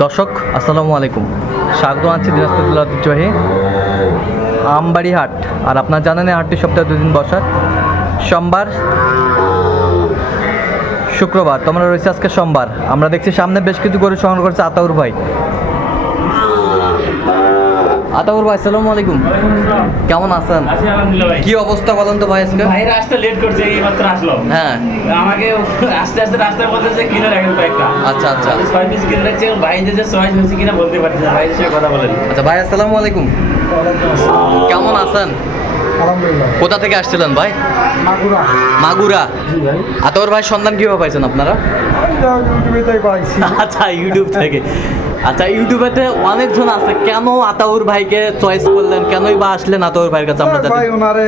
দর্শক, আসসালামু আলাইকুম। স্বাগত আছি দিনাজপুর ঐতিহ্যবাহী আমবাড়ি হাট আর আপনার জানেন হাটটি সপ্তাহে দুদিন বসার সোমবার, শুক্রবার, তোমরা রয়েছে আজকে সোমবার। আমরা দেখছি সামনে বেশ কিছু গরু সংগ্রহ করেছে আতাউর ভাই। আতাউর ভাই আসসালামু আলাইকুম। কেমন আছেন? আছি আলহামদুলিল্লাহ ভাই। কি অবস্থা বলেন তো ভাই আজকে? ভাই রাস্তা লেট করছে এই মাত্র আসলো। হ্যাঁ। আমাকে আস্তে আস্তে রাস্তার মধ্যে যে কিনে রাখেন কয়েকটা। আচ্ছা আচ্ছা। ছয় পিস কিনে রাখছি ভাই যে চয়েস হয়েছে কিনা বলতে পারছি ভাইয়ের সাথে কথা বলেন। আচ্ছা ভাই আসসালামু আলাইকুম। কেমন আছেন? কোথা থেকে আসছিলেন ভাই? মাগুরা। ভাই। আতর ভাই সন্ধান কীভাবে পাইছেন আপনারা? আচ্ছা ইউটিউব থেকে। আচ্ছা ইউটিউবেতে অনেকজন আছে। কেন আতাউর ভাইকে চয়েস করলেন? কেনই বা আসলেন আতাউর ভাইয়ের কাছে আমরা ভাই জানি। ওনারে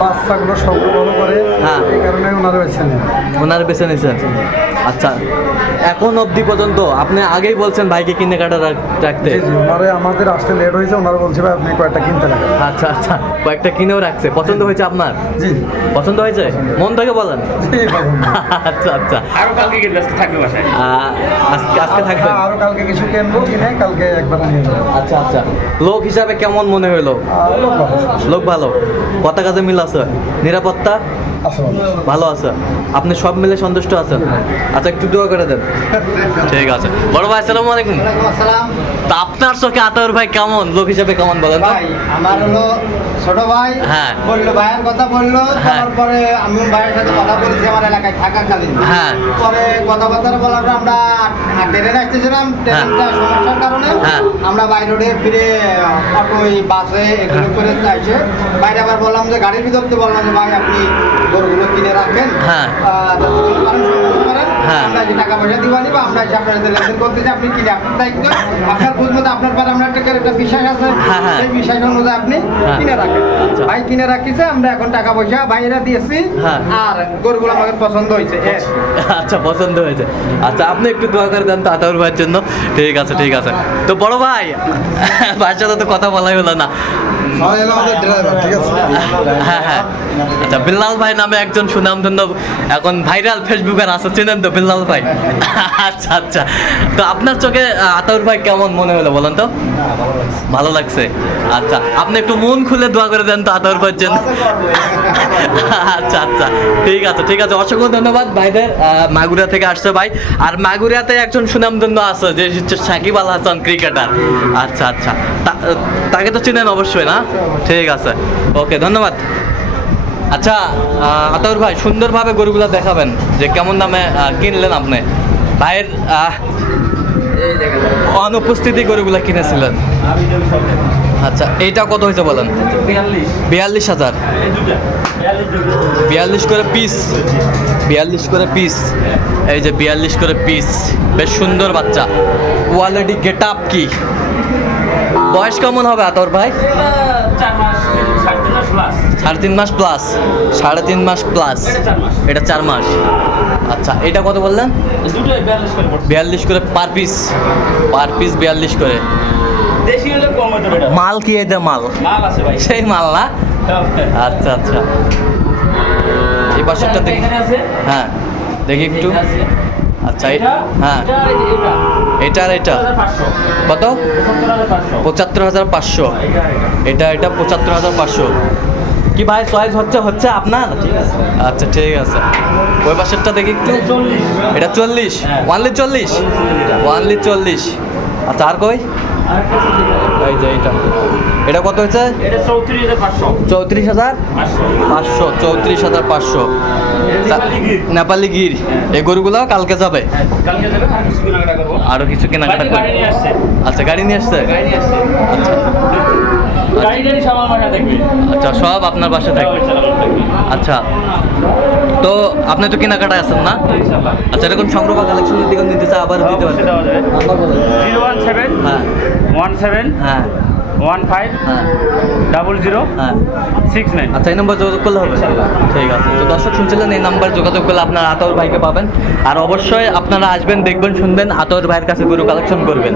বাচ্চাগুলো সব ভালো করে হ্যাঁ। এই কারণে ওনারে বেছে নেন ওনার বেছে নিয়েছেন? আচ্ছা এখন অবধি পর্যন্ত আপনি আগেই বলছেন ভাইকে কিনে কাটা রাখতে। জি জি ওনারে আমাদের আসতে লেট হয়েছে ওনারা বলছে ভাই আপনি কয়েকটা কিনতে লাগেন আচ্ছা আচ্ছা কয়েকটা কিনেও রাখছে। পছন্দ হয়েছে আপনার? জি। পছন্দ হয়েছে? মন থেকে বলেন। আচ্ছা আচ্ছা। আরও কালকে থাকবে আজকে আজকে থাকবেন? হ্যাঁ, আরও কালকে কিছু কিনবো কিনে কালকে একবার নিয়ে যাব। আচ্ছা আচ্ছা। লোক হিসাবে কেমন মনে হলো আর লোক ভালো। লোক ভালো। কথা কাজে মিল আছে? নিরাপত্তা? ভালো। আছে। আপনি সব মিলে সন্তুষ্ট আছেন? আচ্ছা একটু দোয়া করে দেন। ঠিক আছে। বড় ভাই আসসালামু আলাইকুম। তা আপনার চোখে আতাউর ভাই কেমন? লোক হিসাবে কেমন বলেন ভাই আমার হলো ছোট ভাই। হ্যাঁ। বলল ভাইয়ের কথা বলল। হ্যাঁ। তারপরে আমি ভাইয়ের সাথে কথা বলছি আমার এলাকায় থাকাকালীন। হ্যাঁ। পরে কথাবার্তা বলার আমরা ট্রেনে আসতেছিলাম ট্রেনটা সমস্যার কারণে হ্যাঁ। আমরা বাই রোডে ফিরে অটো বাসে এগুলো করে চাইছে বাইরে আবার বললাম যে গাড়ির ভিতর তো বললাম যে ভাই আপনি গরুগুলো কিনে রাখেন হ্যাঁ। যে টাকা পয়সা দিবানি বা আমরা এসে আপনার লেনদেন করতেছি আপনি কিনে আপনার দায়িত্ব আপনার আপনার পর আপনার একটা একটা বিশ্বাস আছে হ্যাঁ, হ্যাঁ। সেই বিশ্বাস অনুযায়ী আপনি হ্যাঁ। কিনে রাখেন আচ্ছা। ভাই কিনে রাখিছে আমরা এখন টাকা পয়সা বাইরে দিয়েছি। আর গরুগুলো আমাকে পছন্দ হয়েছে। আচ্ছা পছন্দ হয়েছে আচ্ছা আপনি একটু দোয়া করে দেন তো আতাউর ভাইয়ের জন্য ঠিক আছে ঠিক আছে তো বড় ভাই ভাইয়ের সাথে তো কথা বলাই হলো না আছে? হ্যাঁ হ্যাঁ। আচ্ছা বিল্লাল ভাই নামে একজন সুনামধন্য এখন ভাইরাল ফেসবুকের আছে চেনেন তো বিল্লাল ভাই? আচ্ছা আচ্ছা। তো আপনার চোখে আতাউর ভাই কেমন মনে হলো বলেন তো? ভালো লাগছে। আচ্ছা আপনি একটু মন খুলে দোয়া করে দেন তো আতাউর ভাইয়ের জন্য। আচ্ছা আচ্ছা। ঠিক আছে ঠিক আছে। অসংখ্য ধন্যবাদ ভাইদের মাগুরা থেকে আসছে ভাই। আর মাগুরাতে একজন সুনামধন্য আছে যে হচ্ছে সাকিব আল হাসান ক্রিকেটার। আচ্ছা আচ্ছা। তাকে তো চিনেন অবশ্যই না? ঠিক আছে। ওকে ধন্যবাদ। আচ্ছা আহ, আতাউর ভাই সুন্দরভাবে গরুগুলো দেখাবেন যে কেমন দামে কিনলেন আপনি। ভাইয়ের অনুপস্থিতি গরুগুলো কিনেছিলেন। আচ্ছা এইটা কত হয়েছে বলেন? বিয়াল্লিশ হাজার। বিয়াল্লিশ করে পিস বিয়াল্লিশ করে পিস এই যে বিয়াল্লিশ করে পিস বেশ সুন্দর বাচ্চা। কোয়ালিটি গেট আপ কি? বয়স কেমন হবে আতর ভাই? সাড়ে তিন মাস প্লাস সাড়ে তিন মাস প্লাস এটা চার মাস। আচ্ছা এটা কত বললেন? বিয়াল্লিশ করে পার পিস পার পিস বিয়াল্লিশ করে। মাল কি এটা মাল? সেই মাল না? আচ্ছা আচ্ছা। এই পাশেরটা দেখি। হ্যাঁ দেখি একটু। আচ্ছা হ্যাঁ। এটা, আর এটা। কত? পঁচাত্তর হাজার পাঁচশো। এটা, এটা। পঁচাত্তর হাজার পাঁচশো। কি ভাই চয়েস হচ্ছে হচ্ছে আপনার? আচ্ছা ঠিক আছে। ওই পাশেরটা দেখি একটু। এটা চল্লিশ। হ্যাঁ। ওয়ানলি চল্লিশ? ওয়ানলি চল্লিশ। আচ্ছা আর কই। এই যে এইটা। এটা কত হয়েছে? চৌত্রিশ হাজার পাঁচশো। চৌত্রিশ হাজার? পাঁচশো নেপালি গির। এই গরুগুলো কালকে যাবে? হ্যাঁ, আর কিছু কেনাকাটা আসছে। আচ্ছা গাড়ি নিয়ে আসছে? গাড়ি আচ্ছা। সব আচ্ছা সব আপনার বাসায় থাকবে? আচ্ছা। তো আপনি তো কেনাকাটা আছেন না? আচ্ছা এরকম সংগ্রহ বা কালেকশনের দিকে নিতে চাই আবার দিতে অবশ্যই পারবেন জিরো ওয়ান সেভেন হ্যাঁ। ওয়ান সেভেন হ্যাঁ ওয়ান ফাইভ হ্যাঁ ডাবল জিরো হ্যাঁ। সিক্স নাইন আচ্ছা এই নাম্বার যোগাযোগ করলে হবে? ঠিক আছে। তো দর্শক শুনছিলেন এই নাম্বার যোগাযোগ করলে আপনার আতর ভাইকে পাবেন। আর অবশ্যই আপনারা আসবেন দেখবেন শুনবেন আতর ভাইয়ের কাছে গরু কালেকশন করবেন।